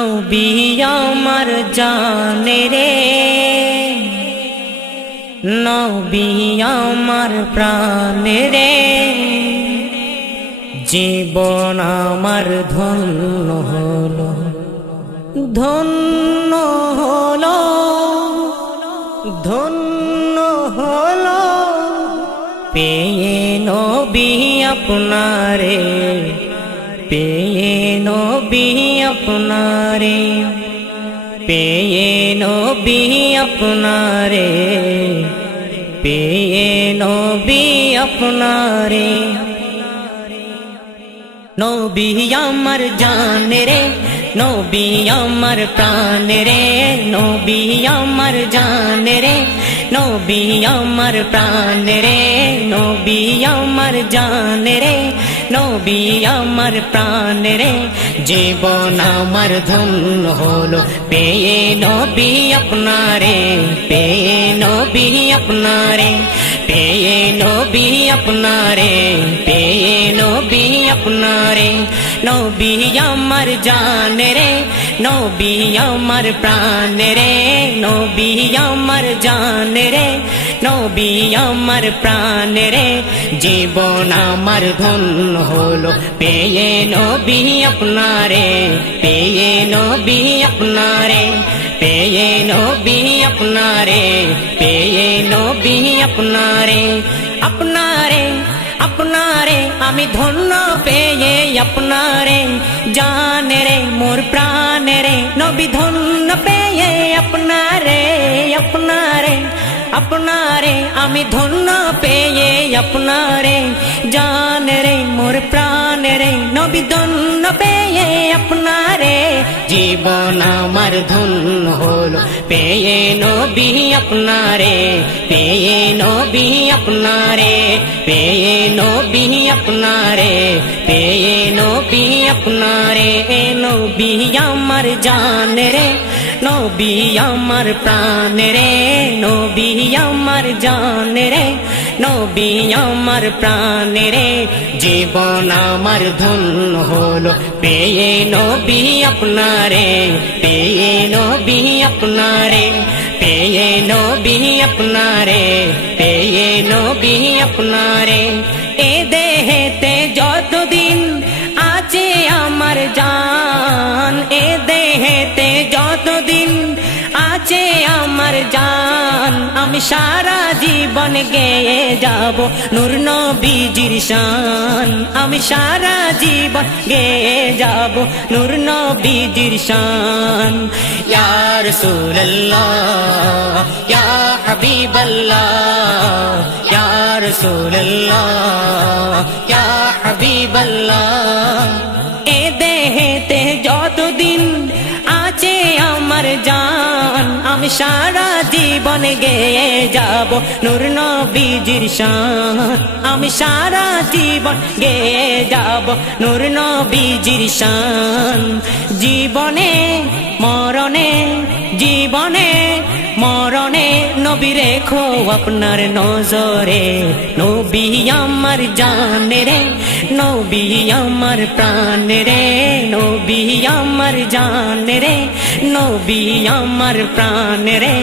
নবী আমার জানে রে, নবী আমার প্রাণে রে, জীবন আমার ধন্য হলো, ধন্য হলো, ধন্য হলো পেয়ে নবী আপনারে, পেয়ে নবী আপনারে, পেয়ে নবী আপনারে, পেয়ে নবী আপনারে। নবী আমার জানে রে, নবী আমার প্রাণে রে, নবী আমার জানে রে, নবী আমার প্রাণে রে, নবী আমার জানে রে, নবী আমার প্রাণে রে, জীবন আমার ধন্য হলো পেয়ে নবী আপনারে, পেয়ে নবী আপনারে, পেয়ে নবী আপনারে, পেয়ে নবী আপনারে। নবী আমার জানে রে, নবী আমার প্রাণে রে, নবী আমার জানে রে, নবী আমার প্রাণে রে, জীবন আমার ধন্য হলো পেয়ে নবী আপনারে, পেয়ে নবী আপনারে, পেয়ে নবী আপনারে, পেয়ে নবী আপনারে। আপনারে আপনারে আমি ধন্য পেয়ে আপনারে, জানে রে মোর প্রাণে রে, নবী ধন্য পেয়ে আপনারে, আপনারে আপনারে আমি ধন্য পেয়ে আপনারে, জানে রে মোর প্রাণে রে, নবী ধন্য পেয়ে আপনারে, জীবন আমার ধন্য হলো পেয়ে নবী আপনারে, পেয়ে নবী আপনারে, পেয়ে নবী আপনারে, পেয়ে নবী আপনারে। নবী আমার জানে রে, নবী আমার প্রাণে রে, নবী আমার জানে রে, নবী আমার প্রাণে রে, জীবন আমার ধন্য হলো পেয়ে নবী আপনারে, পেয়ে নবী আপনারে, পেয়ে নবী আপনারে, পেয়ে নবী আপনারে। এ দেহেতে যতদিন আছে আমার জান, এ দেহেতে যতদিন আছে আমার জান, আমি সারা জীবন গেয়ে যাব নূর নবীজির শান, আমি সারা জীবন গেয়ে যাব নূর নবীজির শান। ইয়া রাসূলুল্লাহ ইয়া হাবিবাল্লাহ, ইয়া রাসূলুল্লাহ ইয়া হাবিবাল্লাহ। এ দেহেতে যতদিন আছে আমার জান, আমি সারা জীবন গেয়ে যাব নূর নবীজির শান, আমি সারা জীবন গেয়ে যাব নূর নবীজির শান। জীবনে মরণে, জীবনে মরণে নবী রেখো আপনার নজরে, নবী আমার জানে রে, নবী আমার প্রাণে রে, নবী আমার জানে রে, নবী আমার প্রাণে রে,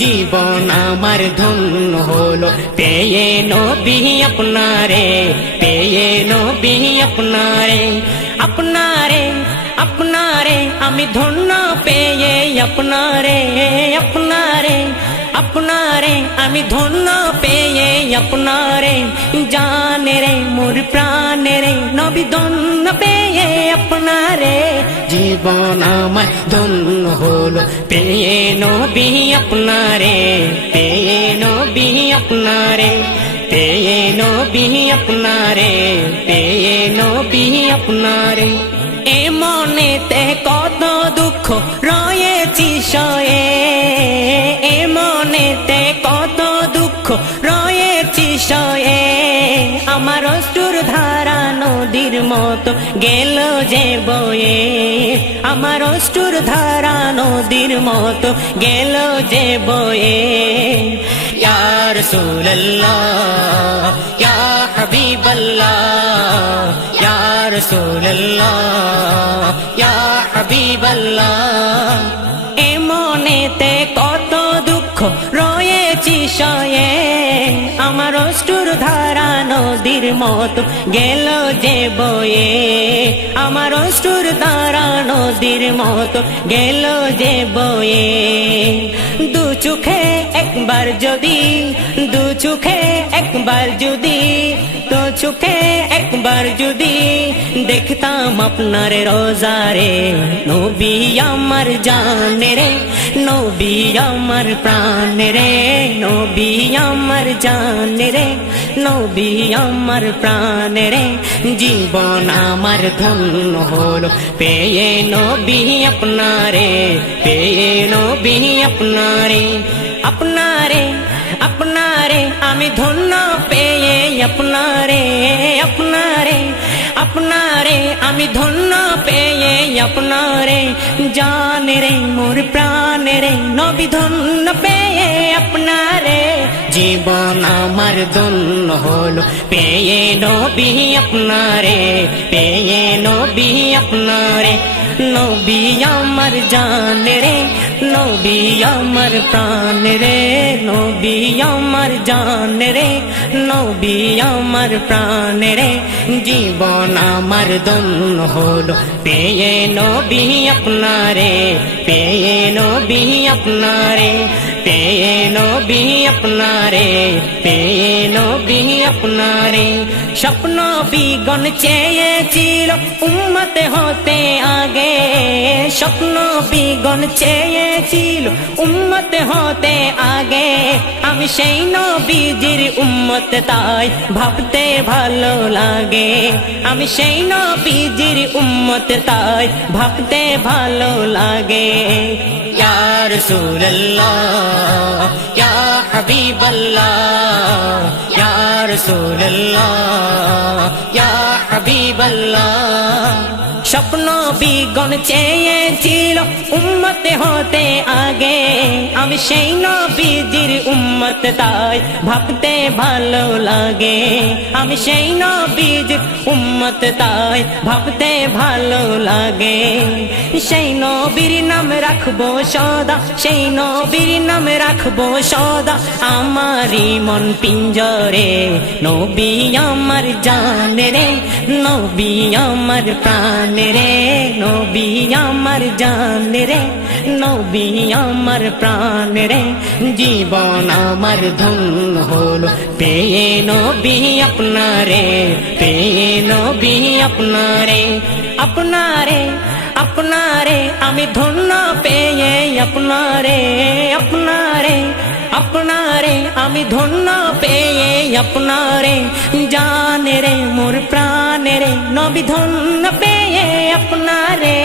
জীবন আমার ধন্য হলো পেয়ে নবী আপনারে, পেয়ে নবী আপনারে। আপনারে আপনারে আমি ধন্য পেয়ে আপনারে, আপনারে আপনারে আমি ধন্য পেয়ে আপনারে, জানে রে মোর প্রাণে রে, নবী ধন্য পেয়ে আপনারে, জীবন আমার ধন্য হলো পেয়ে নবী আপনারে, পেয়ে নবী আপনারে, পেয়ে নবী আপনারে, পেয়ে নবী আপনারে। এ মনেতে কত দুঃখ রয়েছি সয়ে, এ মনেতে কত দুঃখ রয়েছি সয়ে, আমার অশ্রুর ধারা নদীর মতো গেল যে বয়ে, আমার অশ্রুর ধারা নদীর মতো গেল যে বয়ে। ইয়া রাসূলুল্লাহ ইয়া হাবিবাল্লাহ, ইয়া রাসূলুল্লাহ ইয়া হাবিবাল্লাহ এ মনেতে কত দুঃখ রয়েছি সয়ে আমার অশ্রুর ধারা নদীর মতো গেল যে বয়ে আমার অশ্রুর ধারা নদীর মতো গেল যে বয়ে দু চোখে একবার যদি দু চোখে একবার যদি তো চোখে একবার যদি দেখতাম আপনার রোজারে নবী আমার জানে রে নবী আমার প্রাণ রে নবী আমার জানে রে নবী আমার প্রাণ রে জীবন আমার ধন্য হলো পেয়ে নবী আপনারে পেয়ে নবী আপনারে আপনারে আপনারে আমি ধন্য পেয়ে আপনারে আপনারে আপনারে আমি ধন্য পেয়ে আপনারে জানে রে মোর প্রাণে রে নবী ধন্য পেয়ে আপনারে জীবন আমার ধন্য হলো পেয়ে নবী আপনারে পেয়ে নবী আপনারে নবী আমার জানে রে নবী আমার প্রাণ রে নবী আমার জান রে নবী আমার প্রাণ রে জীবন আমার ধন্য হলো পেয়ে নবী আপনারে পেয়ে নবী আপনারে পেয়ে নবী আপনারে পেয়ে নবী আপনারে স্বপ্ন বিগণ চেয়েছিল উম্মত হতে আগে স্বপ্ন বিগণ চেয়েছিল উম্মত হতে আগে আমি সেই নবীজির উম্মত তাই ভাবতে ভালো লাগে আমি সেই নবীজির উম্মত তাই ভাবতে ভালো লাগে ইয়া রাসূলুল্লাহ ইয়া হাবিবাল্লাহ ইয়া রাসূলুল্লাহ ইয়া হাবিবাল্লাহ স্বপ্ন বিগণ চেয়েছিল উম্মত হতে আগে আমি সেই নবীজির উম্মত তাই ভাবতে ভালো লাগে আমি সেই নবীজির উম্মত তাই ভাবতে ভালো লাগে সেই নবীর নাম রাখবো সদা সেই নবীর নাম রাখবো সদা আমারই মন পিঞ্জরে নবী আমার জান রে নবী আমার প্রাণ রে নবী আমার জান রে নবী আমার প্রাণ রে জীবন আমার ধন্য হলো পেয়ে নবী আপনারে পেয়ে নবী আপনারে আপনারে আপনারে আমি ধন্য পেয়ে আপনারে আপনারে আপনারে আমি ধন্য পেয়ে আপনারে জানে রে মোর প্রাণে রে নবী ধন্য পেয়ে আপনারে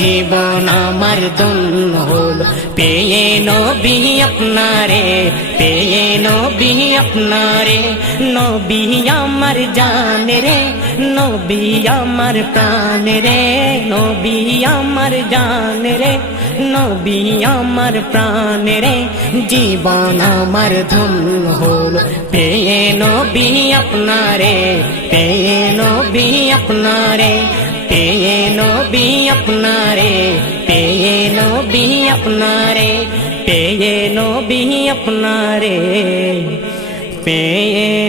জীবন আমার ধন্য হলো পেয়ে নবী আপনারে পেয়ে নবী আপনারে নবী আমার জানে রে নবী আমার প্রাণে রে নবী আমার জানে রে নবী আমার প্রাণে রে জীবন আমার ধন্য হলো পেয়ে নবী আপনারে পেয়ে নবী আপনারে পেয়ে নবী আপনারে পেয়ে নবী আপনারে পেয়ে নবী আপনারে পেয়ে